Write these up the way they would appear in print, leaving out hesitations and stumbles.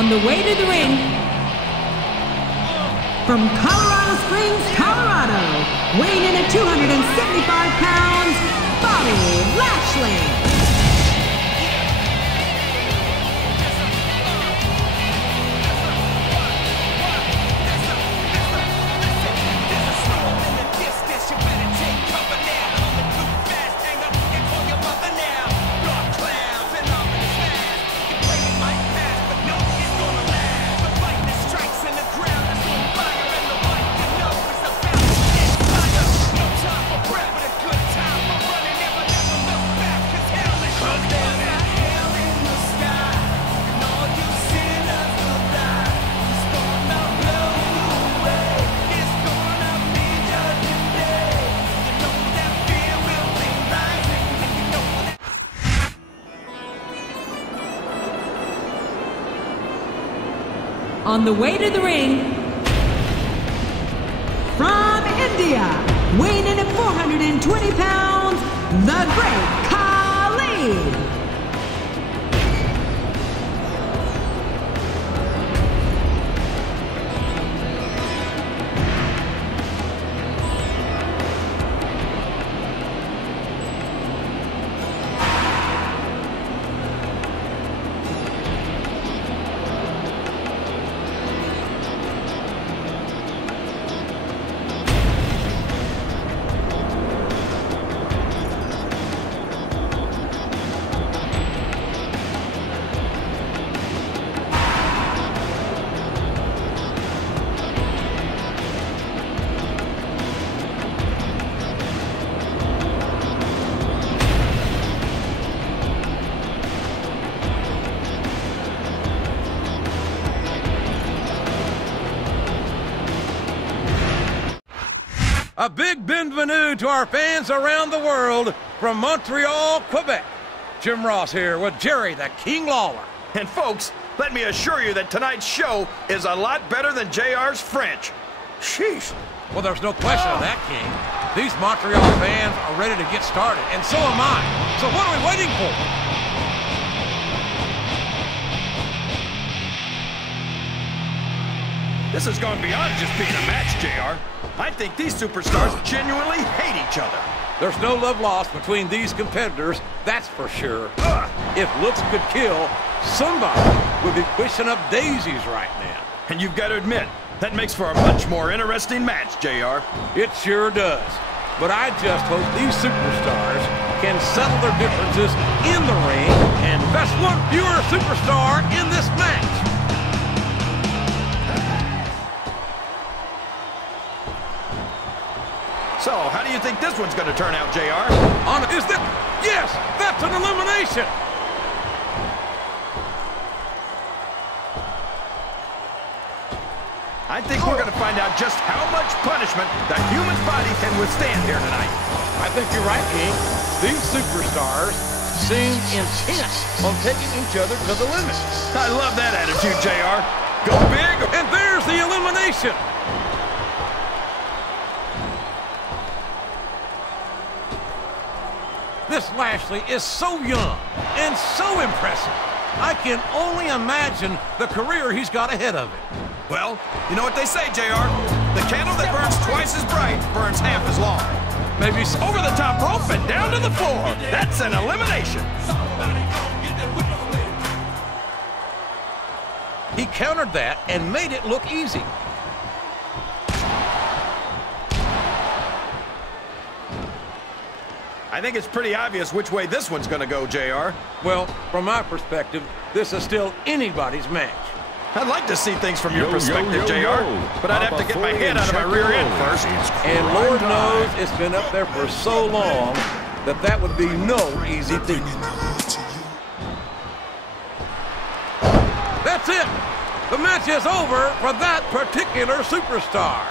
On the way to the ring, from Colorado Springs, Colorado, weighing in at 275 pounds, Bobby Lashley. On the way to the ring, from India, weighing in at 420 pounds, the Great Khali. A big bienvenue to our fans around the world from Montreal, Quebec. Jim Ross here with Jerry the King Lawler. And folks, let me assure you that tonight's show is a lot better than JR's French. Sheesh. Well, there's no question of that, King. These Montreal fans are ready to get started, and so am I. So what are we waiting for? This has gone beyond just being a match, JR. I think these superstars genuinely hate each other. There's no love lost between these competitors, that's for sure. If looks could kill, somebody would be pushing up daisies right now. And you've got to admit, that makes for a much more interesting match, JR. It sure does. But I just hope these superstars can settle their differences in the ring and best one fewer superstar in this match. So, how do you think this one's going to turn out, JR? Is that? Yes, that's an elimination. I think we're going to find out just how much punishment the human body can withstand here tonight. I think you're right, King. These superstars seem intent on taking each other to the limit. I love that attitude, JR. Go big. And there's the elimination. This Lashley is so young and so impressive. I can only imagine the career he's got ahead of him. Well, you know what they say, JR? The candle that burns twice as bright burns half as long. Maybe over the top rope and down to the floor. That's an elimination. He countered that and made it look easy. I think it's pretty obvious which way this one's going to go, JR. Well, from my perspective, this is still anybody's match. I'd like to see things from your perspective, JR, but I'd have to get my head out of my rear end first. And Lord knows it's been up there for so long that that would be no easy feat. That's it. The match is over for that particular superstar.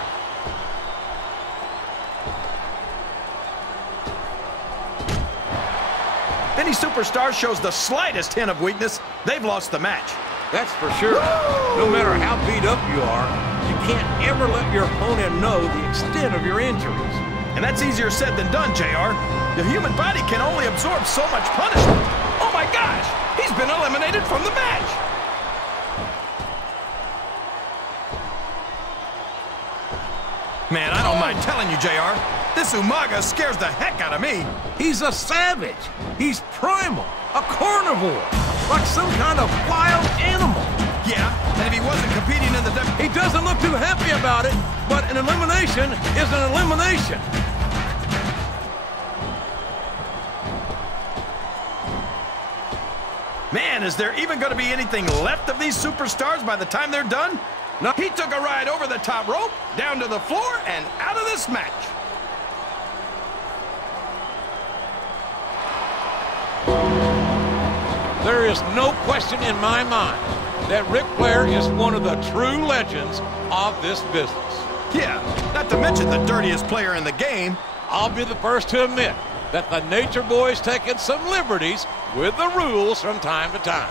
If any superstar shows the slightest hint of weakness, they've lost the match. That's for sure. No matter how beat up you are, you can't ever let your opponent know the extent of your injuries. And that's easier said than done, JR. The human body can only absorb so much punishment. Oh my gosh! He's been eliminated from the match! Man, I don't mind telling you, JR. This Umaga scares the heck out of me. He's a savage. He's primal, a carnivore, like some kind of wild animal. Yeah, and if he wasn't competing in the He doesn't look too happy about it, but an elimination is an elimination. Man, is there even going to be anything left of these superstars by the time they're done? No. He took a ride over the top rope, down to the floor, and out of this match. There is no question in my mind that Ric Flair is one of the true legends of this business. Yeah, not to mention the dirtiest player in the game. I'll be the first to admit that the Nature Boy's taken some liberties with the rules from time to time.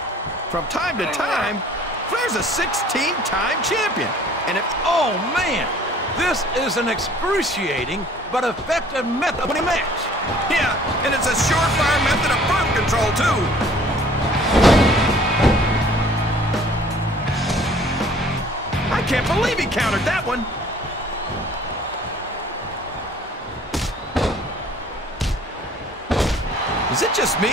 From time to time, Flair's a 16-time champion. And if... Oh, man! This is an excruciating but effective method of winning a match. Yeah, and it's a surefire method of birth control, too. I can't believe he countered that one. Is it just me,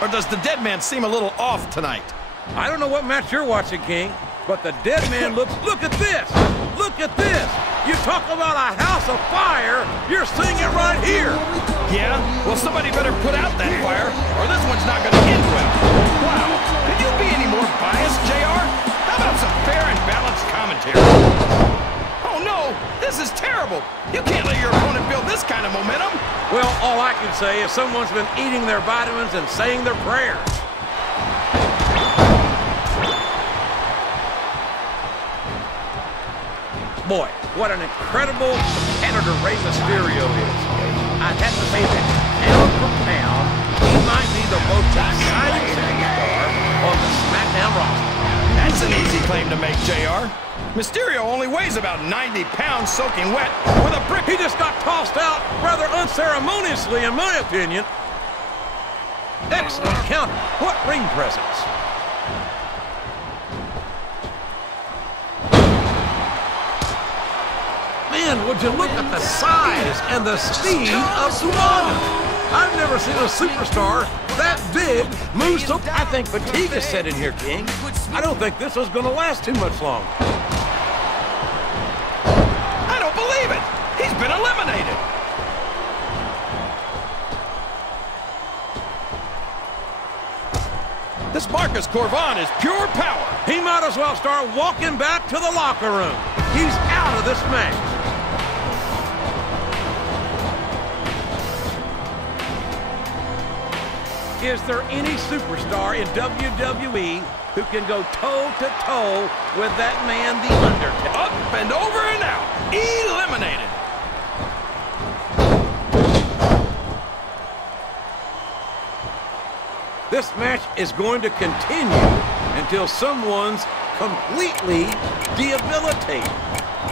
or does the dead man seem a little off tonight? I don't know what match you're watching, King, but the dead man looks... Look at this! Look at this! You talk about a house of fire, you're seeing it right here! Yeah? Well, somebody better put out that fire, or this one's not going to end well. Wow, could you be any more biased, JR? How about some fair and balanced commentary? Oh, no! This is terrible! You can't let your opponent build this kind of momentum! Well, all I can say is someone's been eating their vitamins and saying their prayers. Boy, what an incredible competitor Rey Mysterio is. I'd have to say that pound for pound, he might be the most exciting superstar on the Smackdown roster. That's an easy claim to make, JR. Mysterio only weighs about 90 pounds soaking wet with a brick. He just got tossed out rather unceremoniously, in my opinion. Excellent counter. What ring presence. Man, would you look at the size and the speed of Umaga? I've never seen a superstar that big move so... I think fatigue is set in here, King. I don't think this is going to last too much longer. I don't believe it! He's been eliminated! This Marcus Corvan is pure power. He might as well start walking back to the locker room. He's out of this match. Is there any superstar in WWE who can go toe-to-toe with that man, The Undertaker? Up and over and out. Eliminated. This match is going to continue until someone's completely debilitated.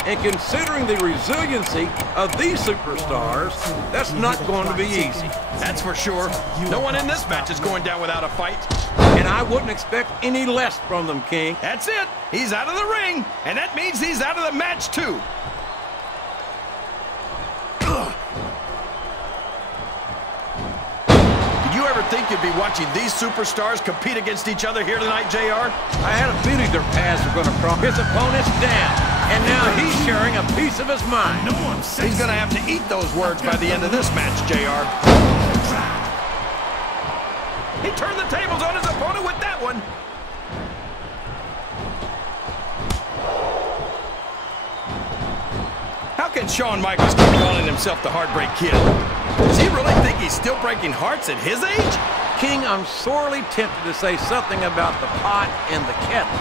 And considering the resiliency of these superstars, that's not going to be easy. That's for sure. No one in this match is going down without a fight. And I wouldn't expect any less from them, King. That's it. He's out of the ring, and that means he's out of the match, too. Did you ever think you'd be watching these superstars compete against each other here tonight, JR? I had a feeling their paths were going to cross. His opponent's down, and now he's sharing a piece of his mind. He's going to have to eat those words by the end of this match, JR. He turned the tables on his opponent with that one. How can Shawn Michaels keep calling himself the Heartbreak Kid? Does he really think he's still breaking hearts at his age? King, I'm sorely tempted to say something about the pot and the kettle.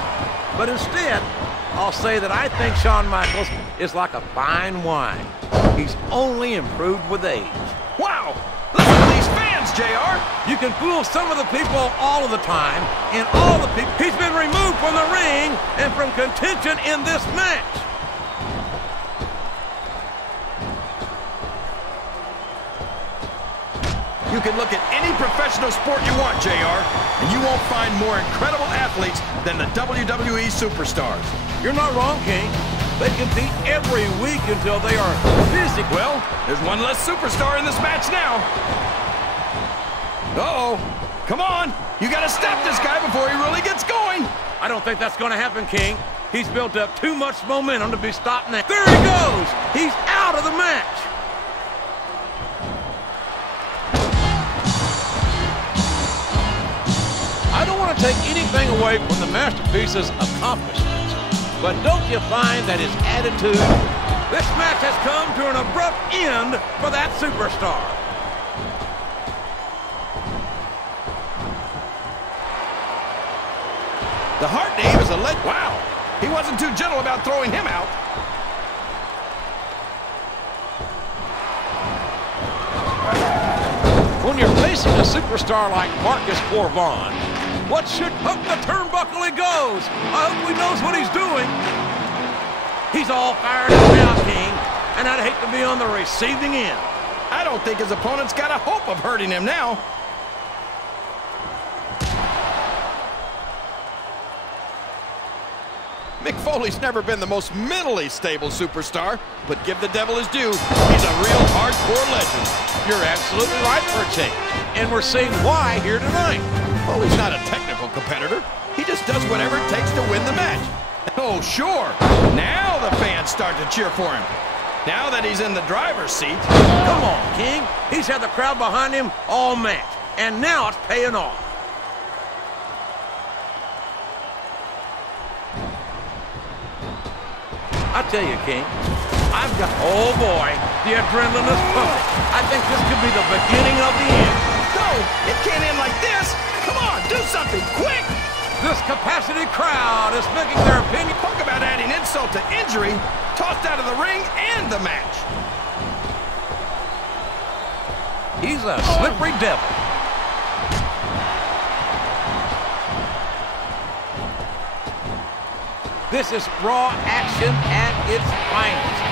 But instead, I'll say that I think Shawn Michaels is like a fine wine. He's only improved with age. Wow! Listen to these fans, JR! You can fool some of the people all of the time, and all the people... He's been removed from the ring and from contention in this match. You can look at any professional sport you want, JR, and you won't find more incredible athletes than the WWE superstars. You're not wrong, King. They compete every week until they are physically. Well, there's one less superstar in this match now. Uh-oh. Come on. You got to stop this guy before he really gets going. I don't think that's going to happen, King. He's built up too much momentum to be stopped now. There he goes. He's out of the match. I don't want to take anything away from the Masterpiece's accomplishments, but don't you find that his attitude? This match has come to an abrupt end for that superstar. The Hart Dave is a leg. Wow. He wasn't too gentle about throwing him out. When you're facing a superstar like Marcus Corvon, what should up the turnbuckle he goes? I hope he knows what he's doing. He's all fired up now, King, and I'd hate to be on the receiving end. I don't think his opponent's got a hope of hurting him now. Mick Foley's never been the most mentally stable superstar, but give the devil his due. He's a real hardcore legend. You're absolutely right for a change, and we're seeing why here tonight. Foley's not a technical competitor. He just does whatever it takes to win the match. Oh, sure. Now the fans start to cheer for him. Now that he's in the driver's seat. Come on, King. He's had the crowd behind him all match, and now it's paying off. I tell you, King, I've got, oh boy, the adrenaline is pumping. I think this could be the beginning of the end. No, it can't end like this. Come on, do something quick. This capacity crowd is making their opinion. Talk about adding insult to injury, tossed out of the ring and the match. He's a slippery devil. This is Raw action at its finest.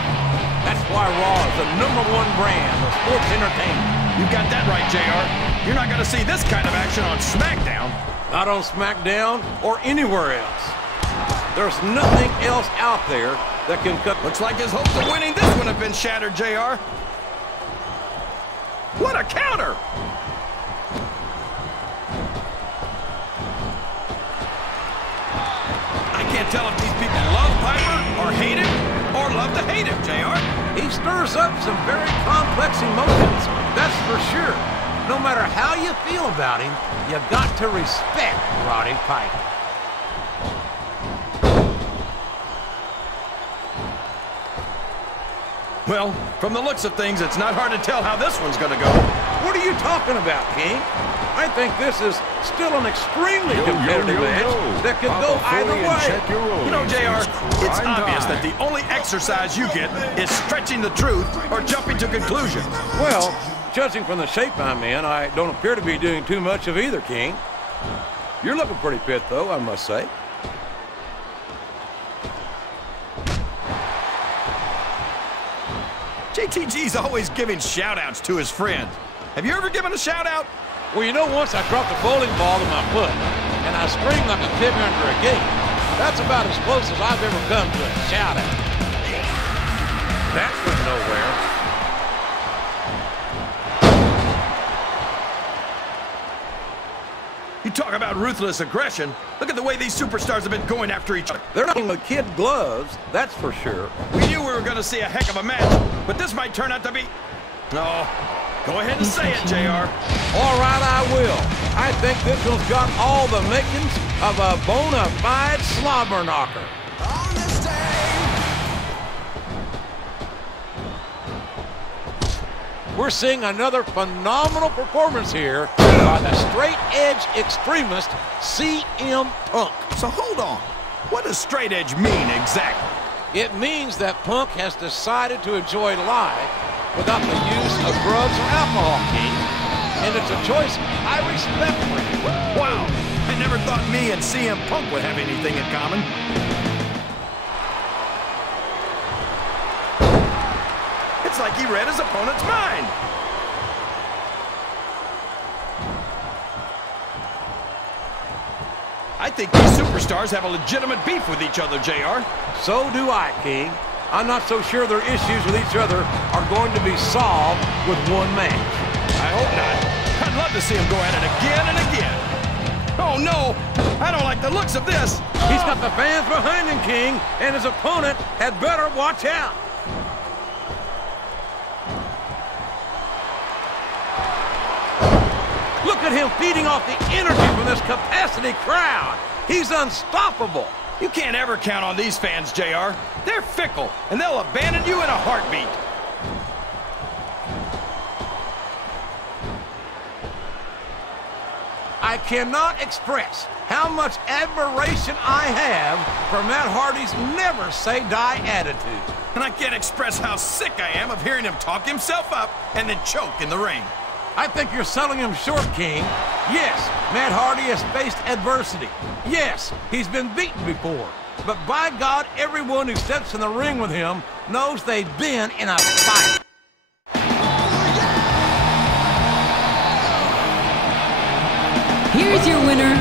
That's why Raw is the #1 brand of sports entertainment. You got that right, JR. You're not going to see this kind of action on SmackDown. Not on SmackDown or anywhere else. There's nothing else out there that can cut. Looks like his hopes of winning this one have been shattered, JR. What a counter! I can't tell if these people love Piper or hate him or love to hate him, JR. He stirs up some very complex emotions, that's for sure. No matter how you feel about him, you got to respect Roddy Piper. Well, from the looks of things, it's not hard to tell how this one's going to go. What are you talking about, King? I think this is still an extremely competitive match that could go either way. You know, JR, it's obvious that the only exercise you get is stretching the truth or jumping to conclusions. Well, judging from the shape I'm in, I don't appear to be doing too much of either, King. You're looking pretty fit, though, I must say. JTG's always giving shout-outs to his friends. Have you ever given a shout-out? Well, you know, once I dropped a bowling ball to my foot, and I screamed like a kid under a gate. That's about as close as I've ever come to a shout-out. That went nowhere. You talk about ruthless aggression. Look at the way these superstars have been going after each other. They're not with kid gloves, that's for sure. We knew we were going to see a heck of a match, but this might turn out to be... No. Go ahead and say it, JR. All right, I will. I think this one's got all the makings of a bona fide slobber knocker. On this day. We're seeing another phenomenal performance here by the straight-edge extremist CM Punk. So hold on. What does straight edge mean exactly? It means that Punk has decided to enjoy life without the use of drugs or alcohol, King. And it's a choice I respect for you. Wow. I never thought me and CM Punk would have anything in common. It's like he read his opponent's mind. I think these superstars have a legitimate beef with each other, JR. So do I, King. I'm not so sure their issues with each other are going to be solved with one match. I hope not. I'd love to see them go at it again and again. Oh, no. I don't like the looks of this. He's got the fans behind him, King, and his opponent had better watch out. Look at him feeding off the energy from this capacity crowd. He's unstoppable. You can't ever count on these fans, JR. They're fickle, and they'll abandon you in a heartbeat. I cannot express how much admiration I have for Matt Hardy's never-say-die attitude. And I can't express how sick I am of hearing him talk himself up and then choke in the ring. I think you're selling him short, King. Yes, Matt Hardy has faced adversity. Yes, he's been beaten before. But by God, everyone who steps in the ring with him knows they've been in a fight. Here's your winner,